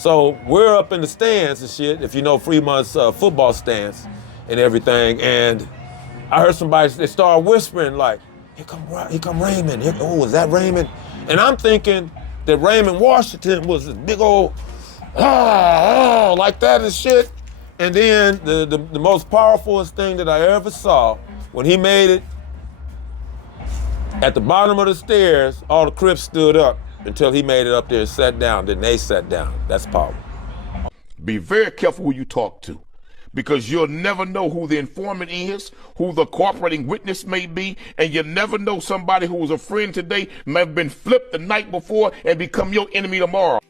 So we're up in the stands and shit, if you know Fremont's football stands and everything, and I heard somebody, they started whispering like, here come Raymond, oh, is that Raymond? And I'm thinking that Raymond Washington was this big old, like that and shit. And then the most powerful thing that I ever saw, when he made it, at the bottom of the stairs, all the Crips stood up until he made it up there and sat down. Then they sat down. That's power. Be very careful who you talk to, because you'll never know who the informant is, who the cooperating witness may be, and you'll never know somebody who was a friend today may have been flipped the night before and become your enemy tomorrow.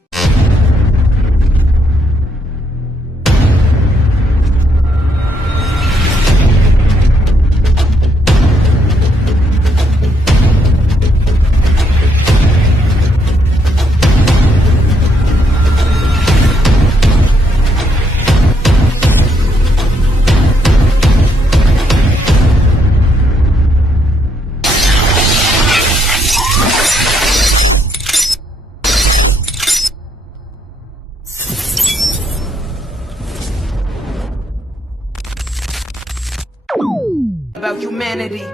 About humanity,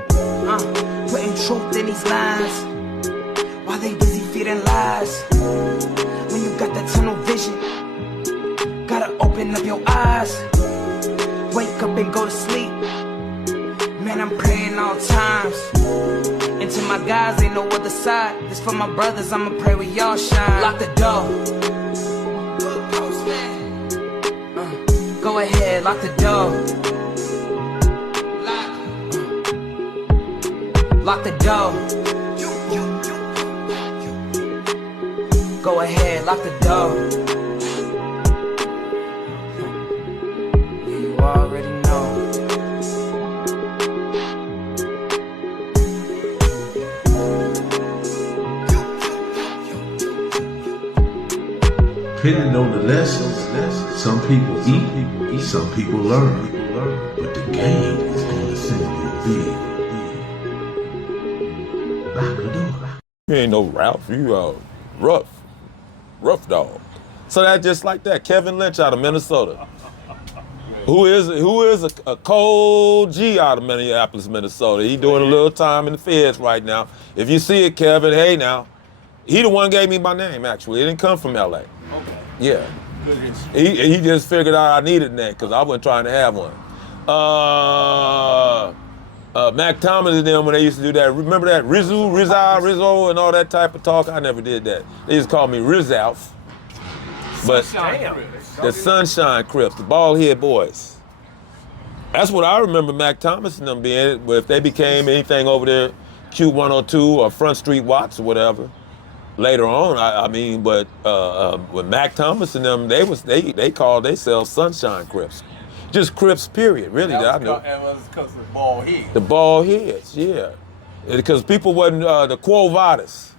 putting truth in these lies, while they busy feeding lies. When you got that tunnel vision, gotta open up your eyes. Wake up and go to sleep. Man, I'm praying all times. And to my guys, ain't no other side. This for my brothers, I'ma pray with y'all shine. Lock the door. Go ahead, lock the door. Lock the door. Go ahead, lock the door. Yeah, you already know. Depending on the lessons, some people eat, some people learn. But the game is gonna send you big. You ain't no Ralph, you Ruff dog. So that just like that, Kevin Lynch out of Minnesota, who is a cold G out of Minneapolis, Minnesota. He doing a little time in the feds right now. If you see it, Kevin, hey now, he the one gave me my name actually. It didn't come from LA. Okay. Yeah. He just figured out I needed a name because I wasn't trying to have one. Mac Thomas and them, when they used to do that, remember that Rizzo, and all that type of talk? I never did that. They just called me Rizalf. But the Sunshine Crips, the bald head boys. That's what I remember Mac Thomas and them being, but if they became anything over there, Q102 or Front Street Watts or whatever, later on, with Mac Thomas and them, they called themselves Sunshine Crips. Just Crips, period, really, that I know. It was because of the bald head. The bald heads, yeah. Because people wasn't, the Quo Vadis.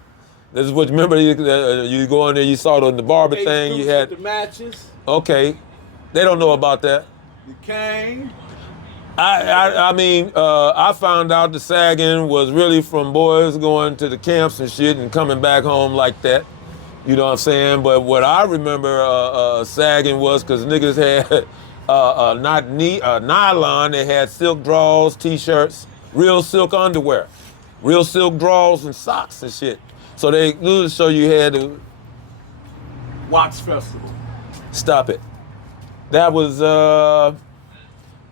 This is what, remember, you go in there, you saw the barber thing, you had. The matches. Okay, they don't know about that. The cane. I found out the sagging was really from boys going to the camps and shit and coming back home like that. You know what I'm saying? But what I remember sagging was because niggas had nylon, they had silk drawers, t-shirts, real silk underwear, real silk drawers and socks and shit. So they literally show you had the Watts Festival. Stop it. That was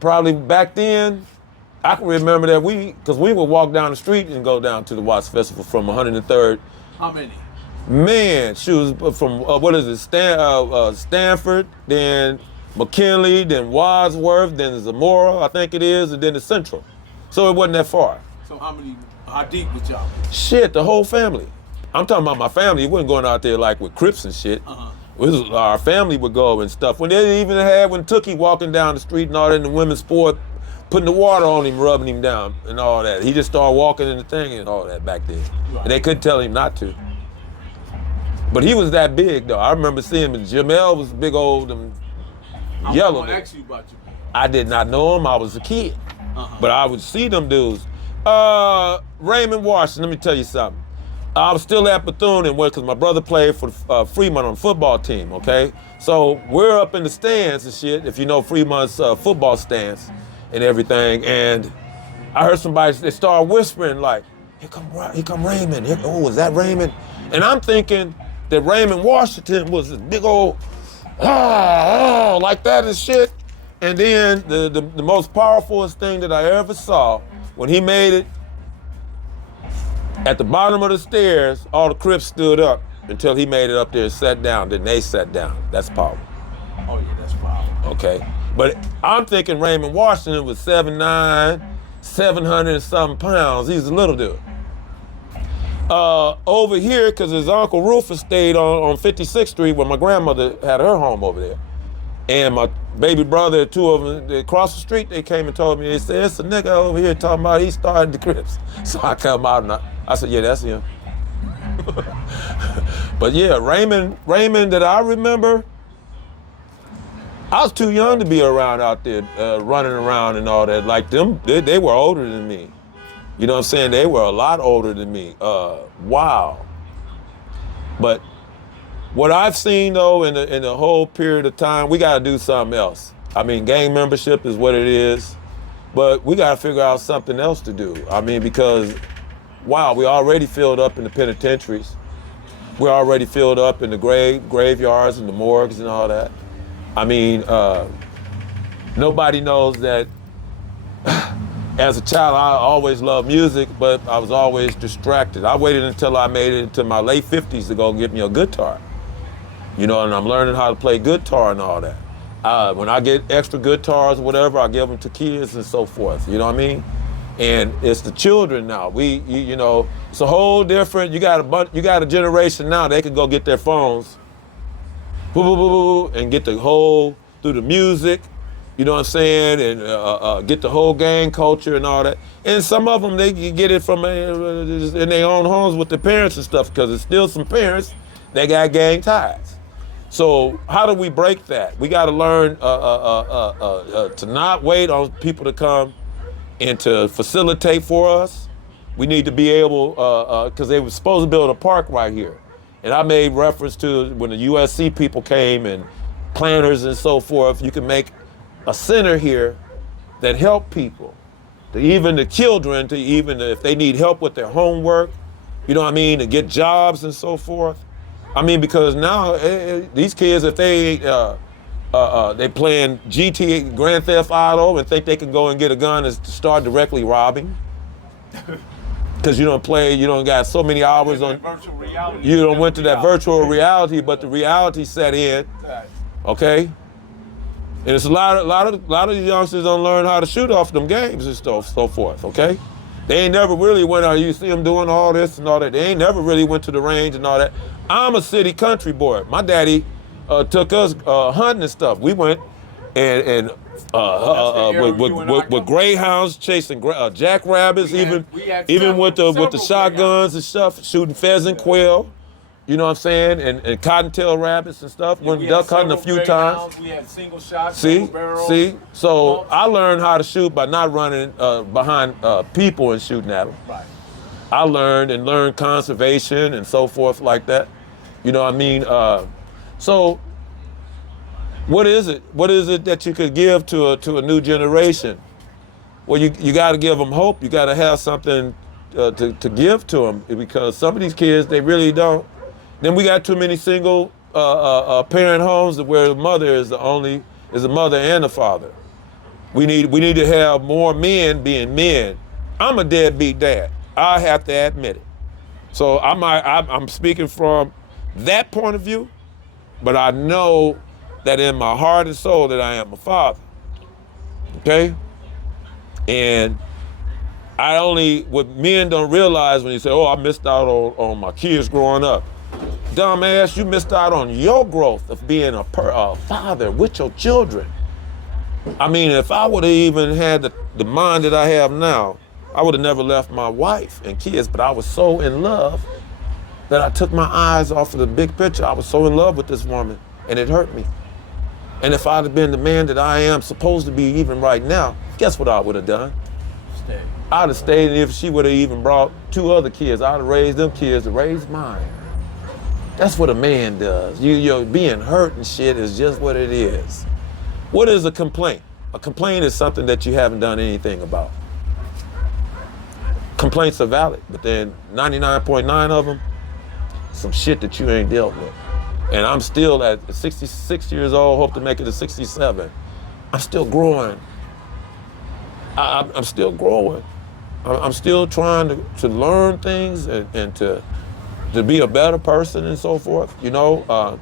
probably back then. I can remember that because we would walk down the street and go down to the Watts Festival from 103rd. How many? Man, she was from Stanford, then McKinley, then Wadsworth, then Zamora, I think it is, and then the Central. So it wasn't that far. So how deep was y'all? Shit, the whole family. I'm talking about my family. It wasn't going out there like with Crips and shit. Our family would go and stuff. When they even had when Tookie walking down the street and all that in the women's sport, putting the water on him, rubbing him down and all that. He just started walking in the thing and all that back then. Right. And they couldn't tell him not to. But he was that big though. I remember seeing him. Jamel was big old and yellow. I'm gonna ask you about you. I did not know him. I was a kid. But I would see them dudes. Raymond Washington, let me tell you something. I was still at Bethune and because my brother played for Fremont on the football team, okay? So we're up in the stands and shit, if you know Fremont's football stands and everything, and I heard somebody, they started whispering like, here come Raymond, oh, is that Raymond? And I'm thinking that Raymond Washington was this big old, like that and shit. And then the most powerful thing that I ever saw, when he made it, at the bottom of the stairs, all the Crips stood up until he made it up there and sat down. Then they sat down. That's power. Oh yeah, that's powerful. Okay. But I'm thinking Raymond Washington was 7'9", 700 and something pounds. He's a little dude. Over here, because his uncle Rufus stayed on 56th Street where my grandmother had her home over there. And my baby brother, two of them, they across the street, they came and told me, they said, it's a nigga over here talking about he started the Crips. So I come out and I said, yeah, that's him. But yeah, Raymond that I remember, I was too young to be around out there running around and all that. Like them, they were older than me. You know what I'm saying? They were a lot older than me. Wow. But what I've seen though in the whole period of time, we gotta do something else. I mean, gang membership is what it is, but we gotta figure out something else to do. I mean, because, wow, we already filled up in the penitentiaries. We're already filled up in the graveyards and the morgues and all that. I mean, nobody knows that as a child, I always loved music, but I was always distracted. I waited until I made it into my late 50s to go get me a guitar. You know, and I'm learning how to play guitar and all that. When I get extra guitars or whatever, I give them to kids and so forth, you know what I mean? And it's the children now. You know, it's a whole different, you got a generation now, they can go get their phones, and get the whole, through the music, you know what I'm saying, and get the whole gang culture and all that. And some of them, they get it from in their own homes with their parents and stuff, because there's still some parents that got gang ties. So how do we break that? We got to learn to not wait on people to come and to facilitate for us. We need to be able, because they were supposed to build a park right here. And I made reference to when the USC people came and planners and so forth, you can make a center here that help people, to even the children, to even if they need help with their homework, you know what I mean, to get jobs and so forth. I mean, because now these kids, if they playing GTA, Grand Theft Auto, and think they can go and get a gun and start directly robbing, because you don't got so many hours on. Virtual reality. You don't went to that virtual reality, but the reality set in. Okay. And it's a lot of these youngsters don't learn how to shoot off them games and so forth. Okay. They ain't never really went out. You see them doing all this and all that. They ain't never really went to the range and all that. I'm a city country boy. My daddy took us hunting and stuff. We went and with greyhounds chasing jackrabbits, even with the shotguns and stuff, shooting pheasant, quail. You know what I'm saying? And cottontail rabbits and stuff. Went duck hunting a few times. We had single shots, See? barrels. So I learned how to shoot by not running behind people and shooting at them. Right. I learned conservation and so forth like that. You know what I mean? So what is it? What is it that you could give to a new generation? Well, you got to give them hope. You got to have something to give to them, because some of these kids, they really don't. Then we got too many single parent homes where the mother is the mother and the father. We need to have more men being men. I'm a deadbeat dad. I have to admit it. So I'm speaking from that point of view, but I know that in my heart and soul that I am a father. Okay? And what men don't realize when you say, oh, I missed out on my kids growing up. Dumbass, you missed out on your growth of being a father with your children. I mean, if I would have even had the mind that I have now, I would have never left my wife and kids, but I was so in love that I took my eyes off of the big picture. I was so in love with this woman, and it hurt me. And if I'd have been the man that I am supposed to be even right now, guess what I would have done? Stay. I'd have stayed, and if she would have even brought 2 other kids, I'd have raised them kids to raise mine. That's what a man does. You're being hurt and shit is just what it is. What is a complaint? A complaint is something that you haven't done anything about. Complaints are valid, but then 99.9 of them, some shit that you ain't dealt with. And I'm still at 66 years old, hope to make it to 67. I'm still growing. I'm still growing. I'm still trying to learn things and to be a better person and so forth. You know,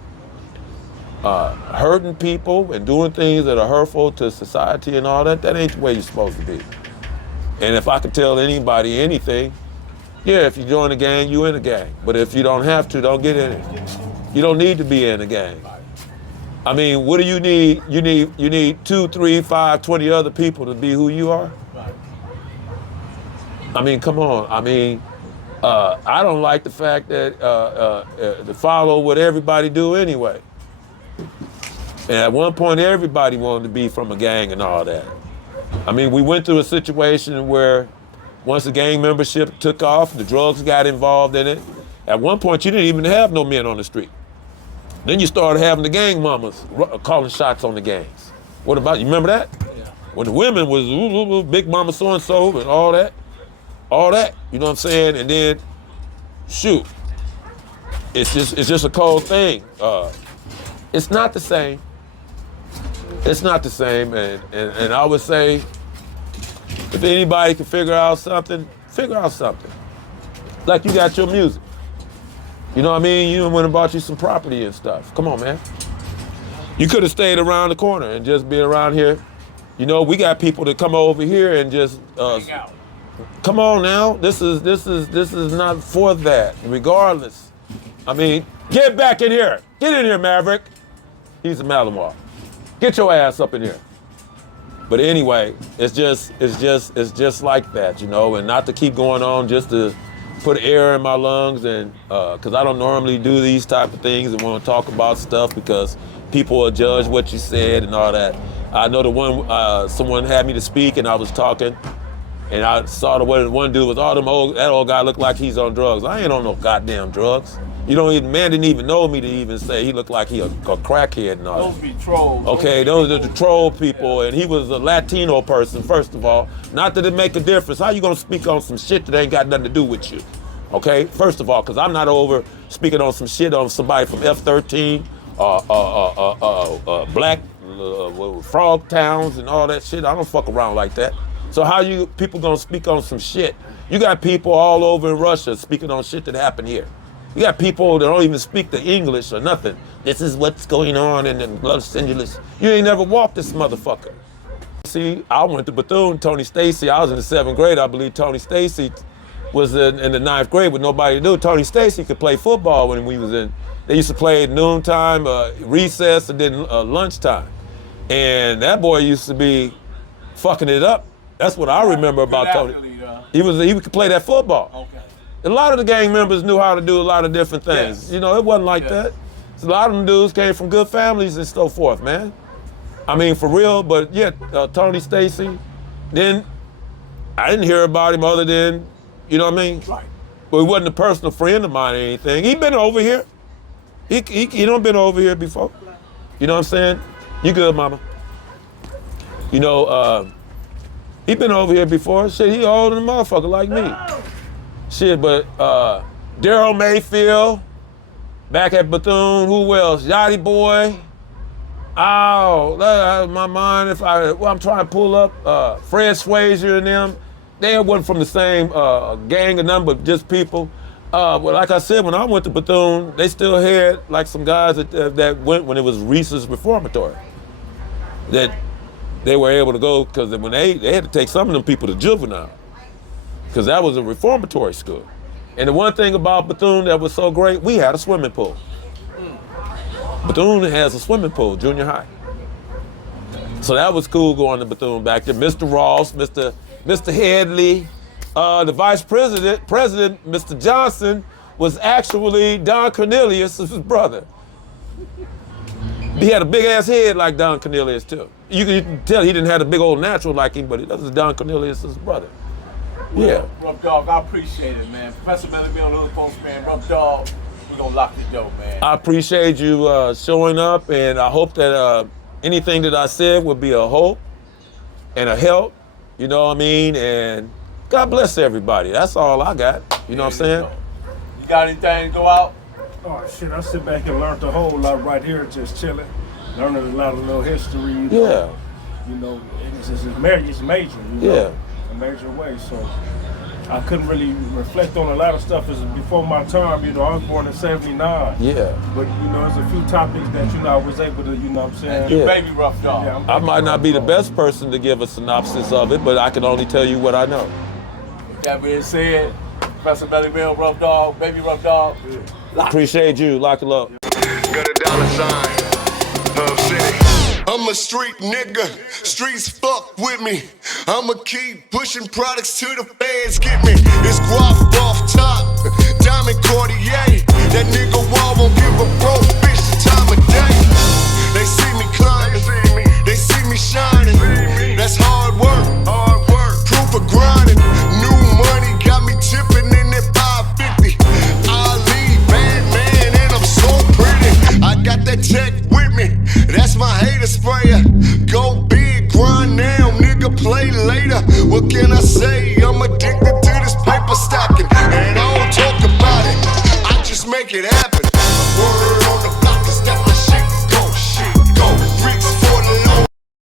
hurting people and doing things that are hurtful to society and all that, that ain't the way you're supposed to be. And if I could tell anybody anything, yeah, if you join a gang, you in a gang. But if you don't have to, don't get in it. You don't need to be in a gang. I mean, what do you need? You need 2, 3, 5, 20 other people to be who you are? I mean, come on. I mean, I don't like the fact that to follow what everybody do anyway. And at one point, everybody wanted to be from a gang and all that. I mean, we went through a situation where once the gang membership took off, the drugs got involved in it. At one point, you didn't even have no men on the street. Then you started having the gang mamas calling shots on the gangs. What about, you remember that? Yeah. When the women was big mama so-and-so and all that, you know what I'm saying? And then, shoot, it's just a cold thing. It's not the same. It's not the same, and I would say, if anybody can figure out something, figure out something. Like you got your music. You know what I mean? You went and bought you some property and stuff. Come on, man. You could have stayed around the corner and just be around here. You know, we got people that come over here and just come on now. This is not for that, regardless. I mean, get back in here. Get in here, Maverick. He's a Malamar. Get your ass up in here. But anyway, it's just like that, you know, and not to keep going on just to put air in my lungs, and because I don't normally do these type of things and want to talk about stuff because people will judge what you said and all that. I know the one, someone had me to speak and I was talking, and I saw the one dude was, that old guy looked like he's on drugs. I ain't on no goddamn drugs. You don't even, man didn't even know me to even say he looked like he a crackhead and all that. Those be trolls. Okay, those are the troll people, and he was a Latino person, first of all. Not that it make a difference. How you gonna speak on some shit that ain't got nothing to do with you? Okay, first of all, because I'm not over speaking on some shit on somebody from F-13, Black Frog Towns and all that shit. I don't fuck around like that. So how you people gonna speak on some shit? You got people all over in Russia speaking on shit that happened here. You got people that don't even speak the English or nothing. This is what's going on in Los Angeles. You ain't never walked this motherfucker. See, I went to Bethune, Tony Stacy. I was in the 7th grade. I believe Tony Stacy was in the 9th grade with nobody to do. Tony Stacy could play football when we was in. They used to play at noontime, recess, and then lunchtime. And that boy used to be fucking it up. That's what I remember about Tony. He could play that football. Okay. A lot of the gang members knew how to do a lot of different things. Yes. You know, it wasn't like that. So a lot of them dudes came from good families and so forth, man. I mean, for real, but yeah, Tony Stacy, then I didn't hear about him other than, you know what I mean? Right. But he wasn't a personal friend of mine or anything. He been over here. He done been over here before. You know what I'm saying? You good, mama? You know, he been over here before. Shit, he older than a motherfucker like me. Shit, but Daryl Mayfield, back at Bethune, who else? Yachty Boy. Oh, my mind, I'm trying to pull up Fred Swayze and them. They wasn't from the same gang or nothing, but just people. Well, like I said, when I went to Bethune, they still had like some guys that went when it was Reese's Reformatory. That they were able to go, because when they had to take some of them people to juvenile, because that was a reformatory school. And the one thing about Bethune that was so great, we had a swimming pool. Bethune has a swimming pool, junior high. So that was cool going to Bethune back there. Mr. Ross, Mr. Headley, the vice president, Mr. Johnson, was actually Don Cornelius' brother. He had a big ass head like Don Cornelius too. You can tell he didn't have a big old natural like him, but that was Don Cornelius' brother. Yeah. Rough Dog, I appreciate it, man. Professor Melly being a little postman, Rough Dog, we're gonna lock the door, man. I appreciate you showing up, and I hope that anything that I said would be a hope and a help, you know what I mean? And God bless everybody. That's all I got. You know what I'm saying? You got anything to go out? Oh shit, I sit back and learned a whole lot right here, just chilling, learning a lot of little history. Yeah. You know, it's major, you know, Yeah. a major way. So I couldn't really reflect on a lot of stuff as before my time. You know, I was born in '79. Yeah. But you know, there's a few topics that I was able to, you know what I'm saying? Yeah. Baby Rough Dog. Yeah, I'm I baby might not Rough be the Dog. best person to give a synopsis of it, but I can only tell you what I know. That being said, Professor Melly Bill, Rough Dog, Baby Rough Dog. Appreciate you. Lock it up. Got a dollar sign, Hub City. I'm a street nigga, streets fuck with me. I'ma keep pushing products till the fans get me. It's guap off top, diamond Cartier.